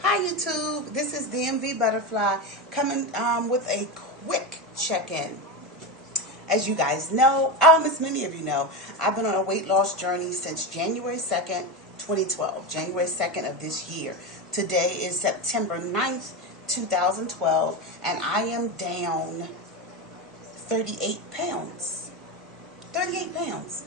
Hi YouTube, this is DMV Butterfly coming with a quick check-in. As you guys know, as many of you know, I've been on a weight loss journey since January 2nd, 2012, January 2nd of this year. Today is September 9th, 2012, and I am down 38 pounds. 38 pounds.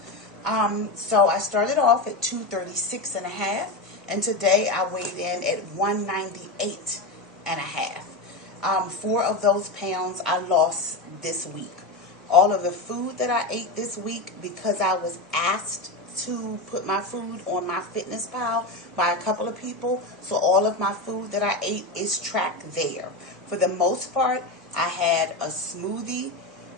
So I started off at 236 and a half, and today I weighed in at 198 and a half. 4 of those pounds I lost this week. All of the food that I ate this week, because I was asked to put my food on my fitness pal by a couple of people, so all of my food that I ate is tracked there. For the most part, I had a smoothie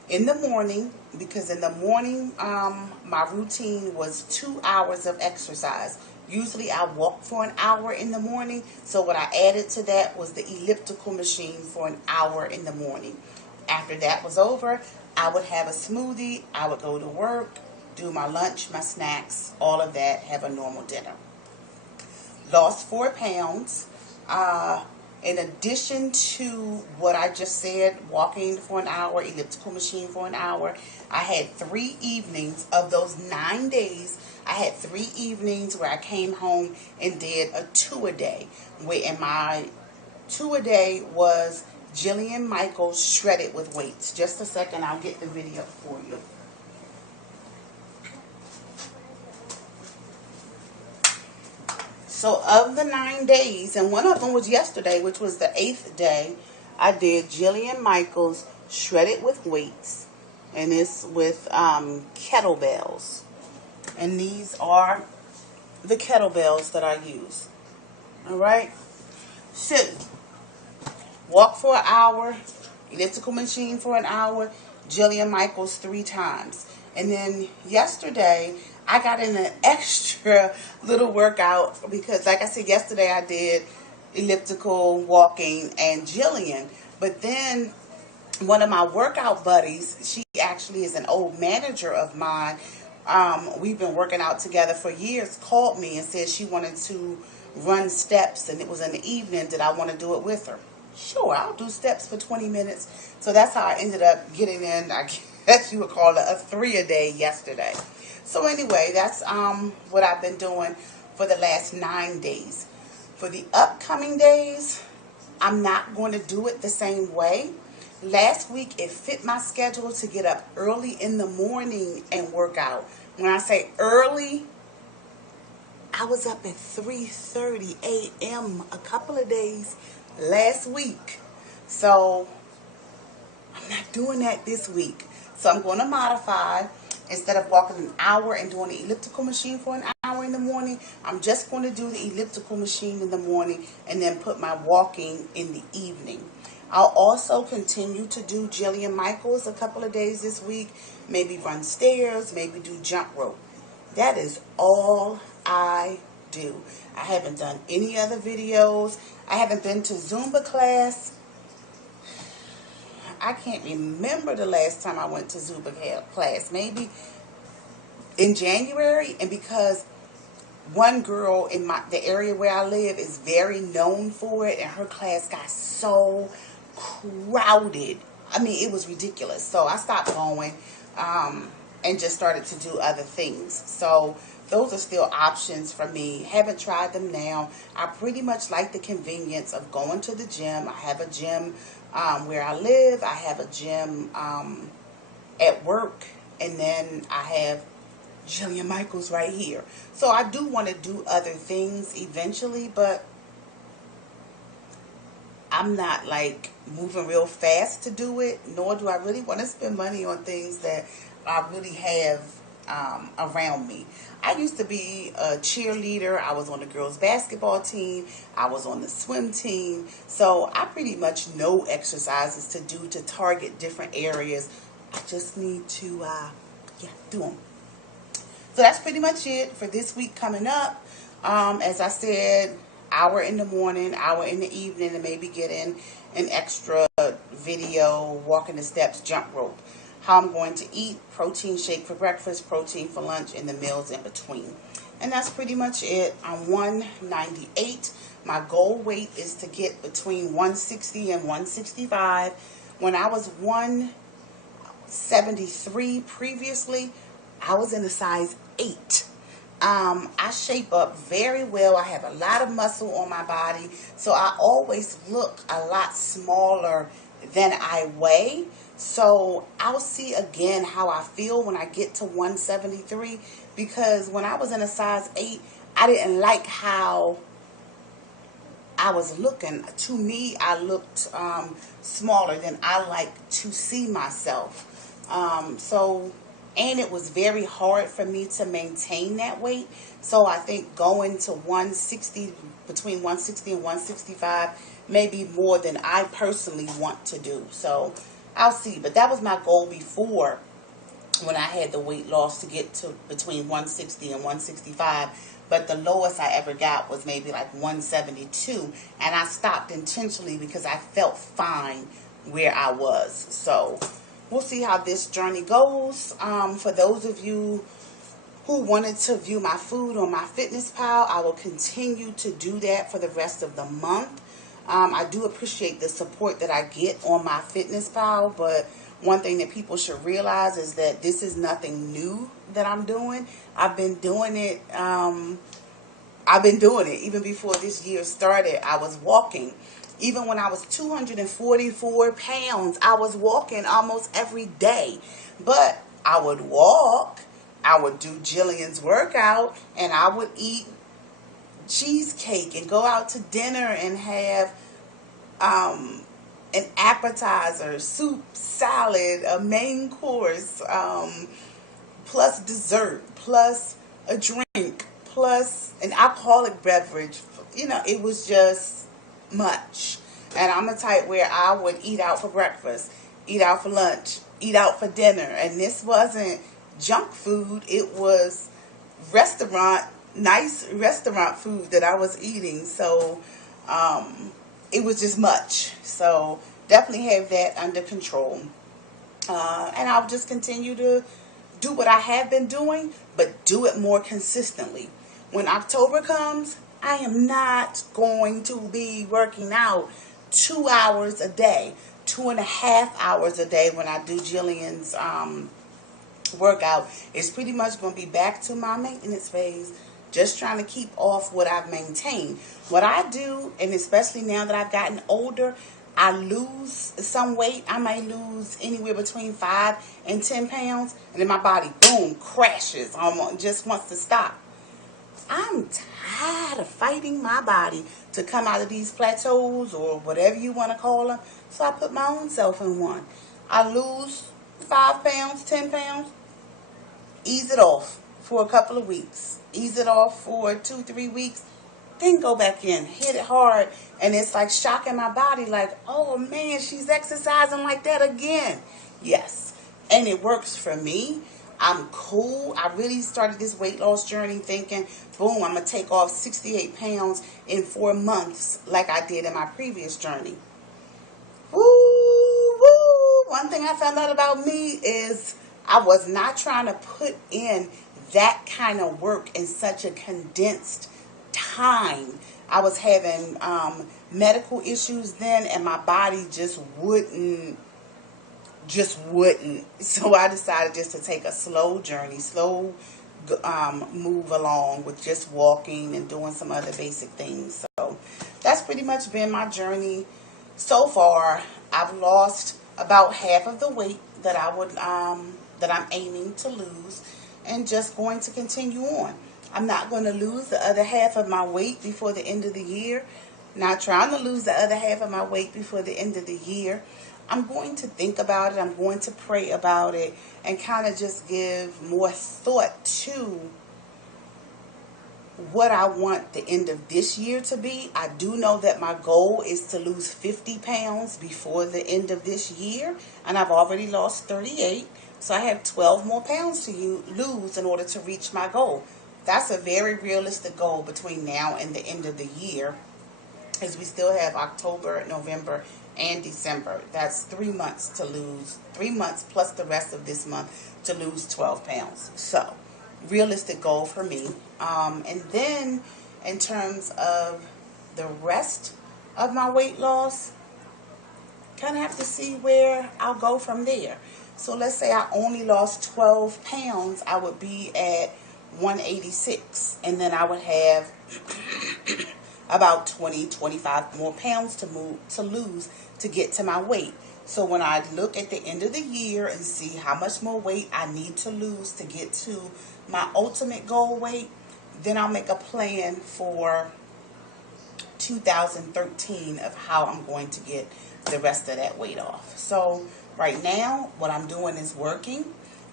in the morning, because in the morning my routine was 2 hours of exercise. Usually I walk for an hour in the morning, so what I added to that was the elliptical machine for an hour in the morning. After that was over, I would have a smoothie, I would go to work, do my lunch, my snacks, all of that, have a normal dinner. Lost 4 pounds. In addition to what I just said, walking for an hour, elliptical machine for an hour, I had 3 evenings of those 9 days. I had 3 evenings where I came home and did a 2-a-day. And my 2-a-day was Jillian Michaels shredded with weights. Just a second, I'll get the video for you. So of the 9 days, and one of them was yesterday, which was the 8th day, I did Jillian Michaels shredded with weights, and it's with kettlebells. And these are the kettlebells that I use. All right. So walk for an hour, elliptical machine for an hour, Jillian Michaels 3 times. And then yesterday, I got in an extra little workout because, like I said, yesterday I did elliptical, walking, and Jillian. But then one of my workout buddies, she actually is an old manager of mine. We've been working out together for years, called me and said she wanted to run steps, and it was in the evening. Did I want to do it with her? Sure, I'll do steps for 20 minutes. So that's how I ended up getting in, I guess you would call it a 3-a-day yesterday. So anyway, that's what I've been doing for the last 9 days. For the upcoming days, I'm not going to do it the same way. Last week, it fit my schedule to get up early in the morning and work out. When I say early, I was up at 3:30 a.m. a couple of days last week. So I'm not doing that this week. So I'm going to modify. Instead of walking an hour and doing the elliptical machine for an hour in the morning, I'm just going to do the elliptical machine in the morning and then put my walking in the evening. I'll also continue to do Jillian Michaels a couple of days this week. Maybe run stairs, maybe do jump rope. That is all I do. I haven't done any other videos. I haven't been to Zumba class. I can't remember the last time I went to Zumba class. Maybe in January. And because one girl in the area where I live is very known for it, and her class got so crowded. I mean, it was ridiculous. So I stopped going and just started to do other things. So those are still options for me. Haven't tried them now. I pretty much like the convenience of going to the gym. I have a gym where I live. I have a gym at work. And then I have Jillian Michaels right here. So I do want to do other things eventually, but I'm not like moving real fast to do it, nor do I really want to spend money on things that I really have around me. I used to be a cheerleader. I was on the girls basketball team. I was on the swim team. So I pretty much know exercises to do to target different areas. I just need to do them. So that's pretty much it for this week coming up. As I said, hour in the morning, hour in the evening, and maybe get in an extra video, walking the steps, jump rope. How I'm going to eat: protein shake for breakfast, protein for lunch, and the meals in between. And that's pretty much it. I'm 198. My goal weight is to get between 160 and 165. When I was 173 previously, I was in a size 8. I shape up very well. I have a lot of muscle on my body, so I always look a lot smaller than I weigh. So I'll see again how I feel when I get to 173, because when I was in a size 8, I didn't like how I was looking. To me, I looked smaller than I like to see myself. And it was very hard for me to maintain that weight. So I think going to 160, between 160 and 165, may be more than I personally want to do. So I'll see. But that was my goal before, when I had the weight loss, to get to between 160 and 165. But the lowest I ever got was maybe like 172. And I stopped intentionally because I felt fine where I was. So we'll see how this journey goes. For those of you who wanted to view my food on my Fitness Pal, I will continue to do that for the rest of the month. I do appreciate the support that I get on my Fitness Pal, but one thing that people should realize is that this is nothing new that I'm doing. I've been doing it even before this year started. I was walking. Even when I was 244 pounds, I was walking almost every day. But I would walk, I would do Jillian's workout, and I would eat cheesecake and go out to dinner and have an appetizer, soup, salad, a main course, plus dessert, plus a drink, plus an alcoholic beverage. It was just much. And I'm the type where I would eat out for breakfast, eat out for lunch, eat out for dinner. And this wasn't junk food. It was nice restaurant food that I was eating. So it was just much. So definitely have that under control. And I'll just continue to do what I have been doing, but do it more consistently. When October comes, I am not going to be working out 2 hours a day, 2.5 hours a day when I do Jillian's workout. It's pretty much going to be back to my maintenance phase, just trying to keep off what I've maintained. What I do, and especially now that I've gotten older, I lose some weight. I might lose anywhere between 5 and 10 pounds, and then my body, boom, crashes, almost just wants to stop. I'm tired of fighting my body to come out of these plateaus, or whatever you want to call them. So I put my own self in one. I lose 5 pounds, 10 pounds, ease it off for a couple of weeks, ease it off for 2-3 weeks, then go back in, hit it hard, and it's like shocking my body, like, oh man, she's exercising like that again. Yes, and it works for me. I'm cool. I really started this weight loss journey thinking, boom, I'm going to take off 68 pounds in 4 months like I did in my previous journey. Woo, woo. One thing I found out about me is I was not trying to put in that kind of work in such a condensed time. I was having medical issues then, and my body just wouldn't. So I decided just to take a slow journey, move along with just walking and doing some other basic things. So that's pretty much been my journey so far. I've lost about half of the weight that I'm aiming to lose, and just going to continue on. I'm not going to lose the other half of my weight before the end of the year. Not trying to lose the other half of my weight before the end of the year. I'm going to think about it. I'm going to pray about it and kind of just give more thought to what I want the end of this year to be. I do know that my goal is to lose 50 pounds before the end of this year, and I've already lost 38. So I have 12 more pounds to lose in order to reach my goal. That's a very realistic goal between now and the end of the year, as we still have October, November, and December. That's 3 months to lose, 3 months plus the rest of this month to lose 12 pounds. So, realistic goal for me. And then, in terms of the rest of my weight loss, kind of have to see where I'll go from there. So let's say I only lost 12 pounds, I would be at 186, and then I would have about 20-25 more pounds to lose to get to my weight. So when I look at the end of the year and see how much more weight I need to lose to get to my ultimate goal weight, then I'll make a plan for 2013 of how I'm going to get the rest of that weight off. So right now, what I'm doing is working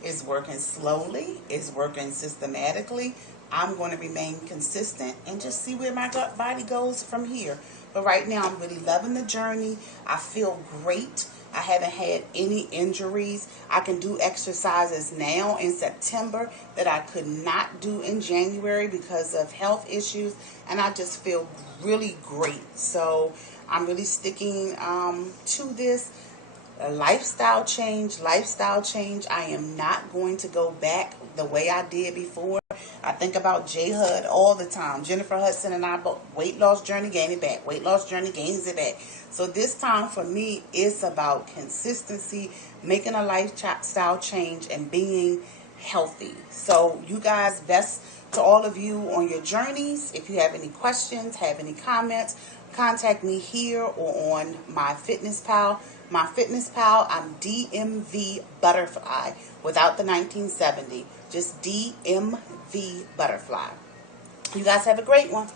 slowly, is working systematically. I'm going to remain consistent and just see where my body goes from here. But right now, I'm really loving the journey. I feel great. I haven't had any injuries. I can do exercises now in September that I could not do in January because of health issues, and I just feel really great. So I'm really sticking to this. A lifestyle change. I am not going to go back the way I did before. I think about J Hud all the time. Jennifer Hudson and I both, weight loss journey, gain it back. Weight loss journey, gains it back. So this time for me, it's about consistency, making a lifestyle change, and being healthy. So you guys, best to all of you on your journeys. If you have any questions, have any comments, contact me here or on my Fitness Pal. My Fitness Pal, I'm DMV Butterfly without the 1970. Just DMV Butterfly. You guys have a great one.